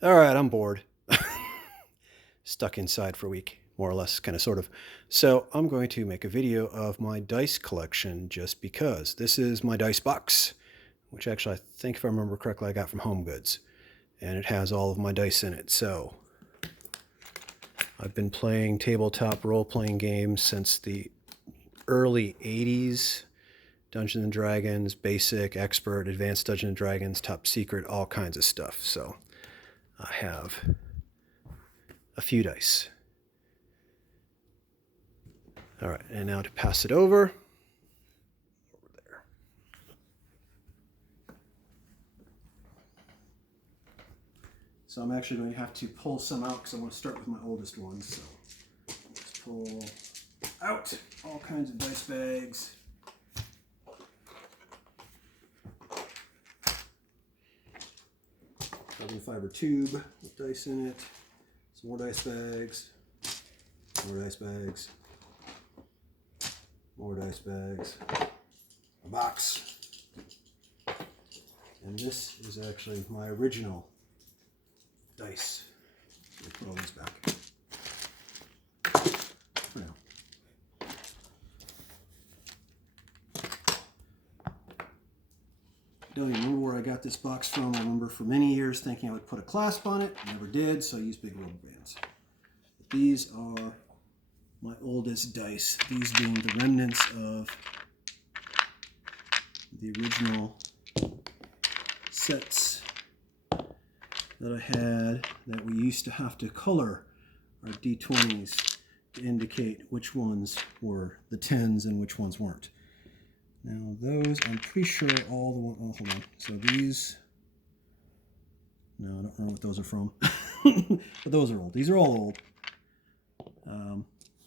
All right, I'm bored. Stuck inside for a week, more or less, kind of, sort of. So I'm going to make a video of my dice collection just because. This is my dice box, which actually I think, if I remember correctly, I got from Home Goods. And it has all of my dice in it. So I've been playing tabletop role-playing games since the early 80s. Dungeons and Dragons, Basic, Expert, Advanced Dungeons and Dragons, Top Secret, all kinds of stuff. So I have a few dice. All right, and now to pass it over there. So I'm actually going to have to pull some out because I want to start with my oldest ones. So let's pull out all kinds of dice bags. Carbon fiber tube with dice in it. Some more dice bags. More dice bags. More dice bags. A box. And this is actually my original dice. Let me put all these back for now. I don't even remember where I got this box from. I remember for many years thinking I would put a clasp on it. I never did, so I used big rubber bands. But these are my oldest dice. These being the remnants of the original sets that I had that we used to have to color our D20s to indicate which ones were the 10s and which ones weren't. Now those, I'm pretty sure all the ones, oh, hold on. So these, no, I don't know what those are from. But those are old. These are all old.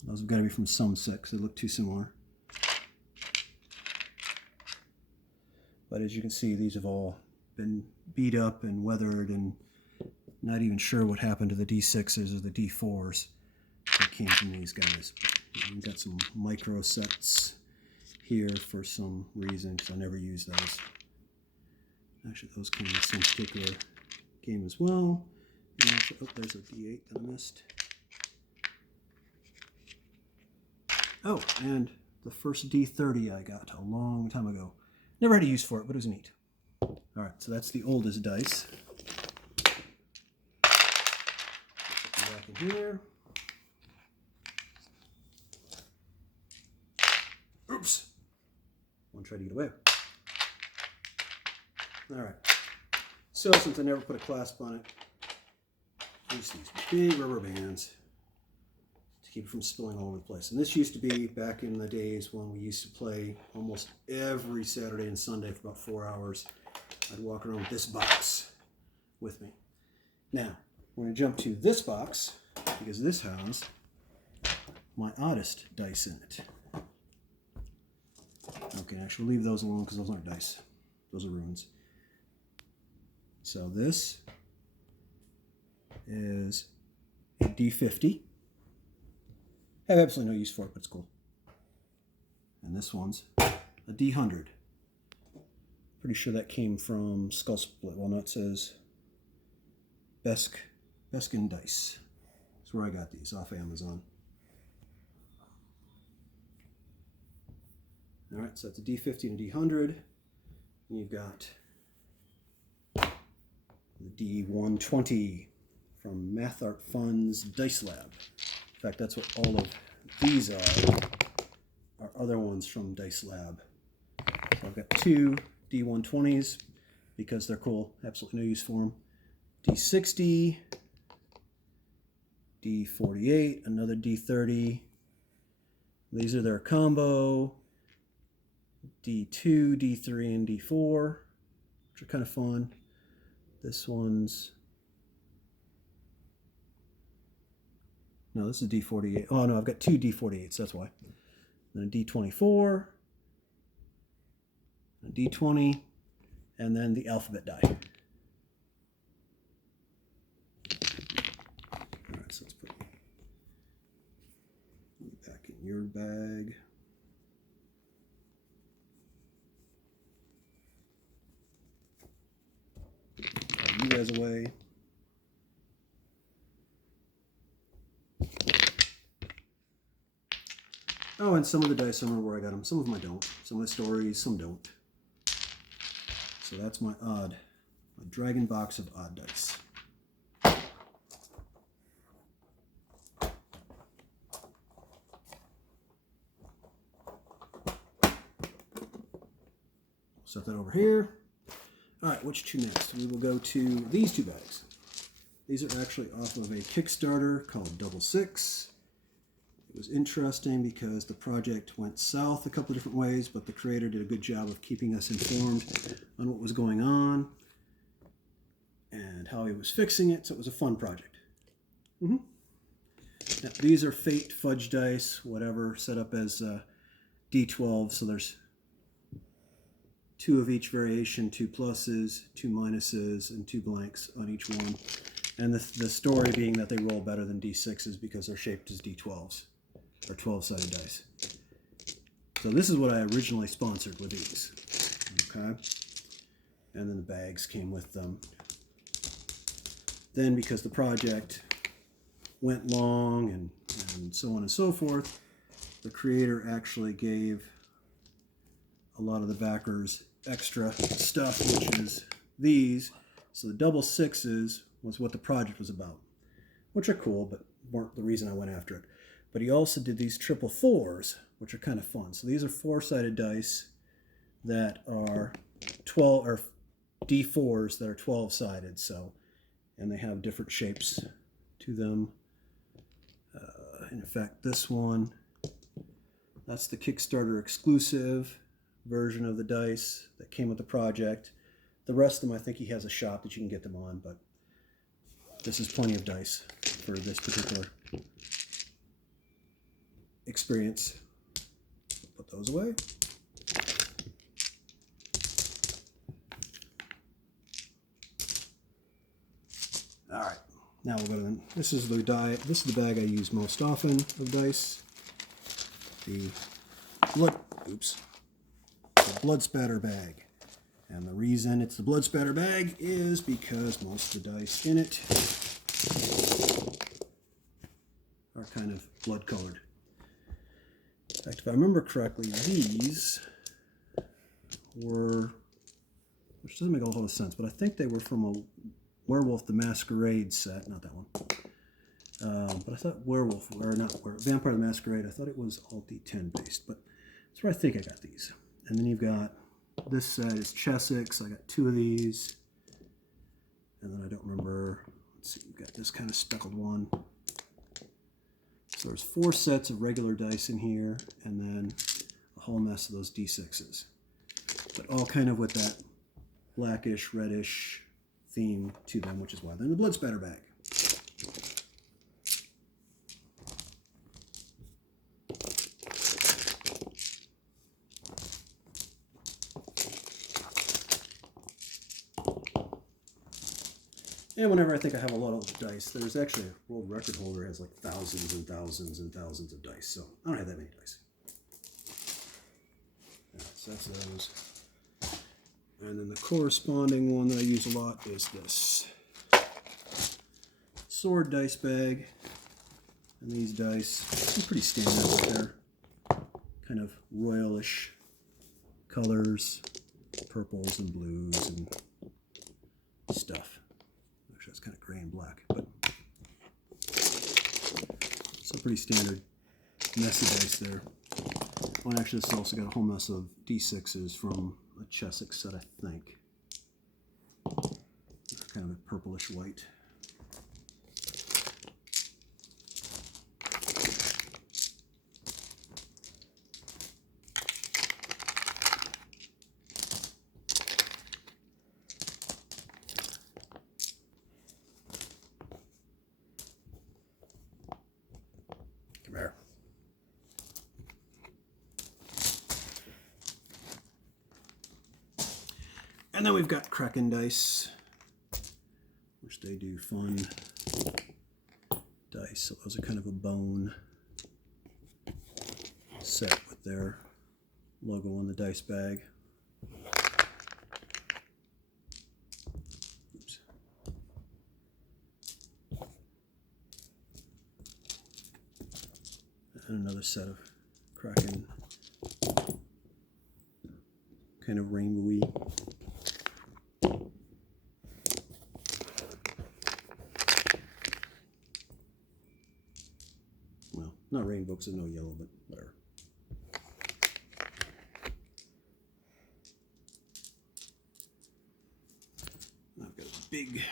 Those have got to be from some set because they look too similar. But as you can see, these have all been beat up and weathered, and not even sure what happened to the D6s or the D4s that came from these guys. We've got some micro sets here for some reason because I never use those. Actually, those came in the same particular game as well. And actually, oh, there's a D8 that I missed. Oh, and the first D30 I got a long time ago. Never had a use for it, but it was neat. All right, so that's the oldest dice. Back in here. Oops. One tried to get away. All right. So since I never put a clasp on it, I use these big rubber bands to keep it from spilling all over the place. And this used to be back in the days when we used to play almost every Saturday and Sunday for about 4 hours. I'd walk around with this box with me. Now, we're going to jump to this box because this has my oddest dice in it. Okay, actually leave those alone because those aren't dice. Those are runes. So this is a D50. I have absolutely no use for it, but it's cool. And this one's a D100. Pretty sure that came from Skull Split. Well, no, it says Beskin Dice. That's where I got these, off Amazon. All right, so that's a D50 and a D100. And you've got the D120 from Math Art Fun's Dice Lab. In fact, that's what all of these are other ones from Dice Lab. So I've got two D120s because they're cool. Absolutely no use for them. D60, D48, another D30. These are their combo. D2, D3, and D4, which are kind of fun. This one's, no, this is D48. Oh no, I've got two D48s, that's why. Then a D24, a D20, and then the alphabet die. All right, so let's put it back in your bag. Put you guys away. Oh, and some of the dice I remember where I got them. Some of them I don't. Some of the stories, some don't. So that's my dragon box of odd dice. Set that over here. All right, which two next? We will go to these two bags. These are actually off of a Kickstarter called Double Six. It was interesting because the project went south a couple of different ways, but the creator did a good job of keeping us informed on what was going on and how he was fixing it, so it was a fun project. Now, these are Fate Fudge dice, whatever, set up as D12, so there's 2 of each variation, 2 pluses, 2 minuses, and 2 blanks on each one. And the story being that they roll better than D6s because they're shaped as D12s, or 12-sided dice. So this is what I originally sponsored with these. Okay? And then the bags came with them. Then because the project went long and so on and so forth, the creator actually gave a lot of the backers extra stuff, which is these. So the double sixes was what the project was about, which are cool, but weren't the reason I went after it. But he also did these triple fours, which are kind of fun. So these are 4-sided dice that are 12 or D4s that are 12-sided. So, and they have different shapes to them. In fact, this one, that's the Kickstarter exclusive version of the dice that came with the project. The rest of them, I think he has a shop that you can get them on, but this is plenty of dice for this particular experience. Put those away. All right, now we'll go to them. This is the bag I use most often of dice. The blood spatter bag. And the reason it's the blood spatter bag is because most of the dice in it are kind of blood colored. In fact, if I remember correctly, these were, which doesn't make a whole lot of sense, but I think they were from a Werewolf the Masquerade set, not that one. But I thought Vampire the Masquerade, I thought it was all D10 based, but that's where I think I got these. And then you've got, this set is Chessex, I got 2 of these. And then I don't remember, let's see, we've got this kind of speckled one. So there's 4 sets of regular dice in here, and then a whole mess of those D6s. But all kind of with that blackish, reddish theme to them, which is why they're in the blood spatter bag. And whenever I think I have a lot of dice, there's actually a world record holder has like thousands and thousands and thousands of dice. So I don't have that many dice. Right, so that's those. And then the corresponding one that I use a lot is this sword dice bag. And these dice are pretty standard, but they're kind of royalish colors, purples and blues and stuff. Actually, that's kind of gray and black, but it's a pretty standard messy dice there. Oh, and actually, this has also got a whole mess of D6s from a Chessex set, I think. They're kind of a purplish white. Come here. And then we've got Kraken dice, which they do fun dice. So those are kind of a bone set with their logo on the dice bag. Oops. And another set of cracking kind of rainbowy. Well, not rainbow because there's no yellow, but whatever. I've got a big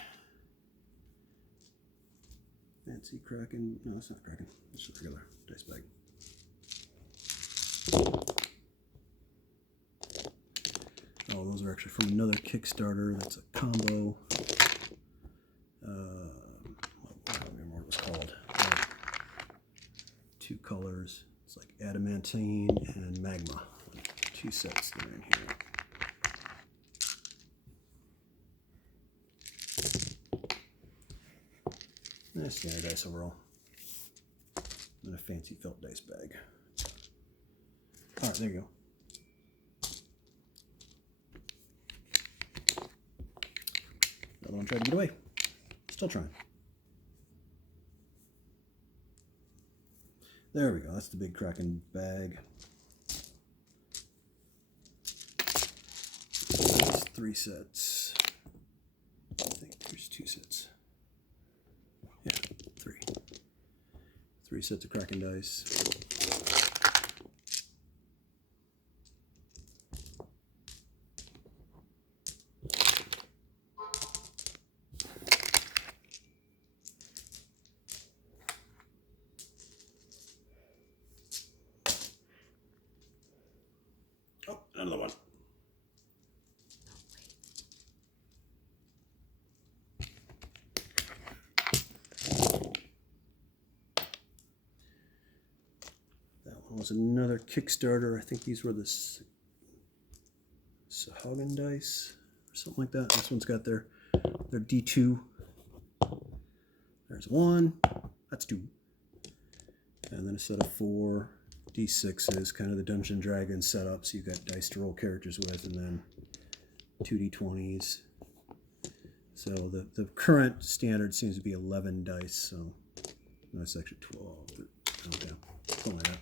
fancy cracking. No, it's not cracking. It's just a regular dice bag. Oh, those are actually from another Kickstarter. That's a combo. I don't remember what it was called. Two colors. It's like adamantine and magma. Two sets that are in here. Standard dice overall. And a fancy felt dice bag. Alright, there you go. Another one tried to get away. Still trying. There we go. That's the big cracking bag. That's 3 sets. I think there's 2 sets. Yeah, 3. 3 sets of cracking dice. Oh, another one. Was another Kickstarter. I think these were the Sahagan dice or something like that. This one's got their D2. There's 1. That's 2. And then a set of 4 D6s, kind of the Dungeons & Dragons setup. So you've got dice to roll characters with, and then 2 D20s. So the current standard seems to be 11 dice. So no, it's actually 12. Okay, something like that.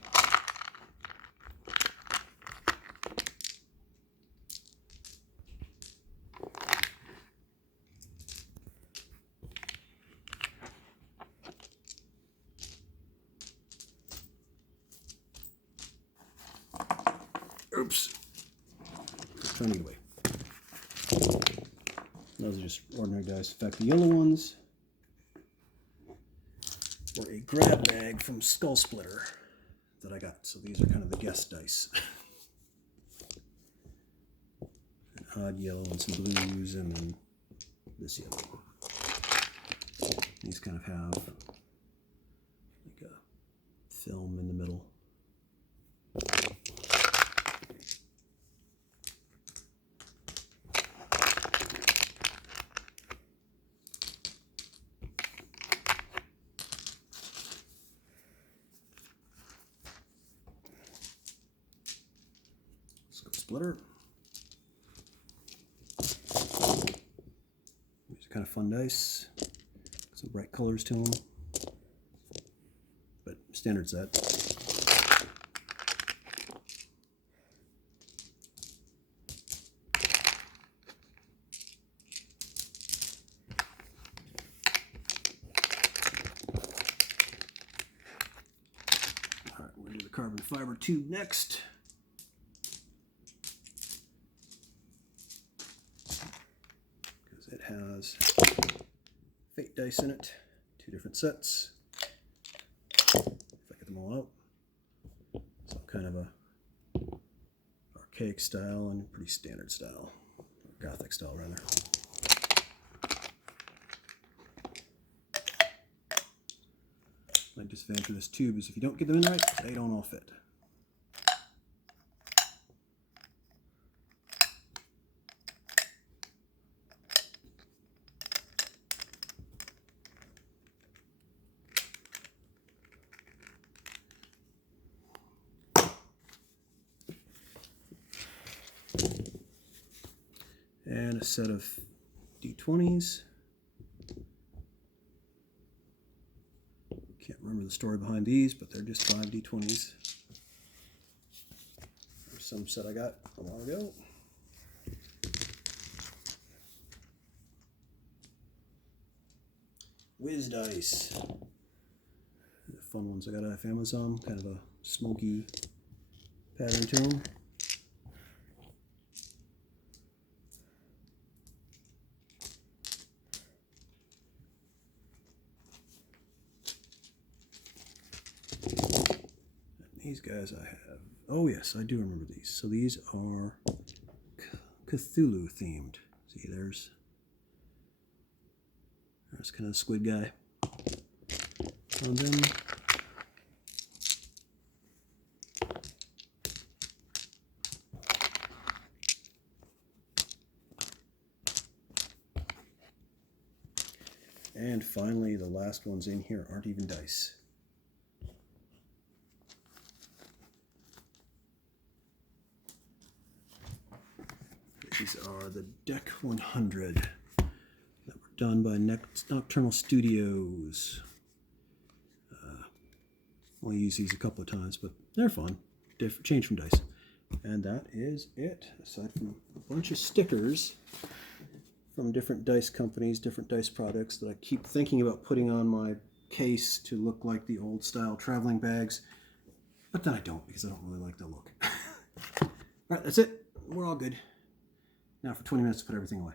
Oops. Trying to get away. Those are just ordinary dice. In fact, the yellow ones were a grab bag from Skull Splitter that I got. So these are kind of the guest dice. An odd yellow and some blues, and then this yellow. These kind of have like a film in the middle. Splitter. These are kind of fun dice. Some bright colors to them, but standard set. All right, we'll do the carbon fiber tube next. It has fate dice in it, 2 different sets. If I get them all out, so kind of a archaic style and pretty standard style, or gothic style rather. My disadvantage of this tube is if you don't get them in right, they don't all fit. And a set of D20s. Can't remember the story behind these, but they're just 5 D20s. some set I got a while ago. Whiz dice. The fun ones I got off Amazon. Kind of a smoky pattern to them. These guys I have. Oh yes, I do remember these. So these are Cthulhu themed. See, there's kind of a squid guy. And then and finally, the last ones in here aren't even dice. These are the Deck 100 that were done by Nocturnal Studios. Only use these a couple of times, but they're fun. Change from dice. And that is it, aside from a bunch of stickers from different dice companies, different dice products that I keep thinking about putting on my case to look like the old style traveling bags, but then I don't because I don't really like the look. All right, that's it. We're all good. Now for 20 minutes to put everything away.